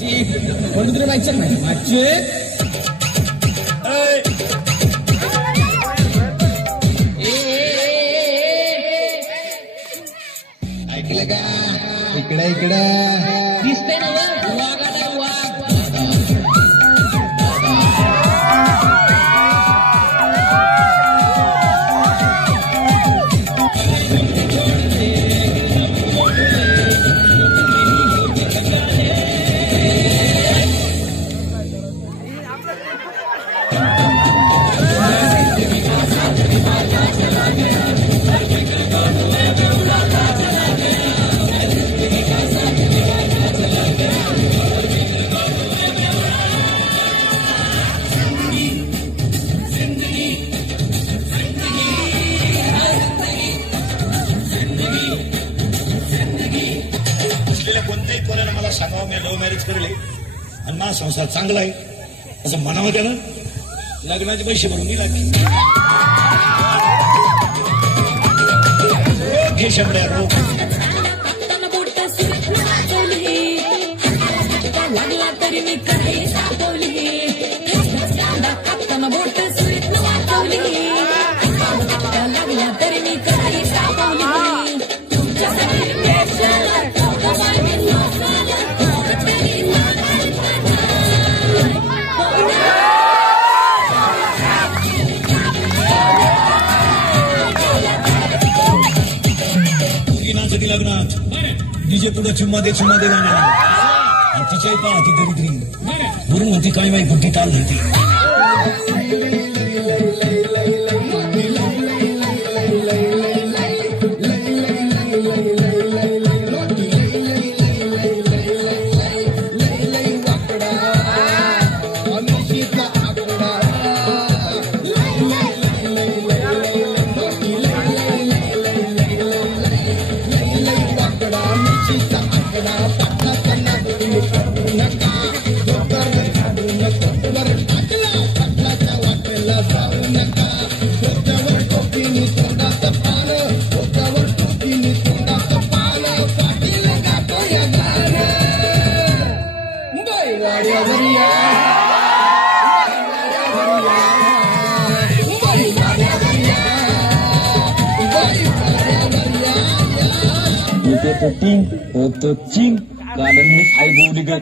कोण तुला माहिती नाही मागचे ऐकलं का इकडे दिसतंय ना वाघ आला वाघ कोणत्याही पोरानं मला सांगावं मी लव्ह मॅरेज करेल आणि माझा संसार चांगला आहे असं म्हणावं त्यानं लग्नाचे पैसे भरून मी लागले घे शंभर रोख लागला तरी मी काही सापवली बोट सुरीत वाचवली लागला तरी मी काही सापवली तुमच्यासाठी लग्नात डीजे पुढे चुम्मा दे गाणं आणि तिच्याही पाहती दरिद्री म्हणून म्हणते काय माहिती बुद्धी ताल म्हणते तो चिंग कारण मी आई बोली ग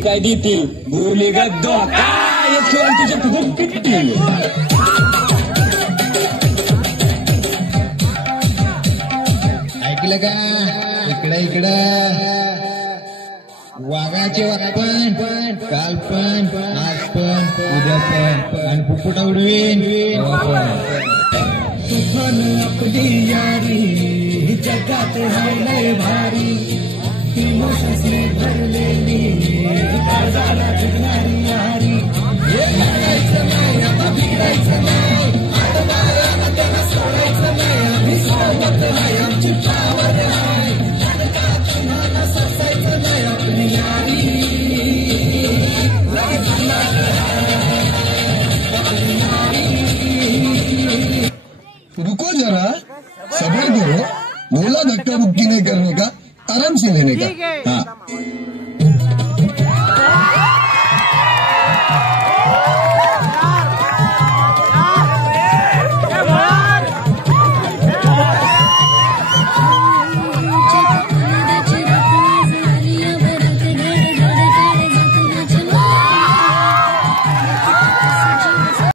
काय देते बोले गद्दो काय तुझ्या खूप किती ऐकलं का इकडं वाघाचे वागपण काल पण आज पण उद्या पण आणि पुपुटा उडवीन तुफान आपली यारी जगात हाय लय भारी इमोशन्स भरलेली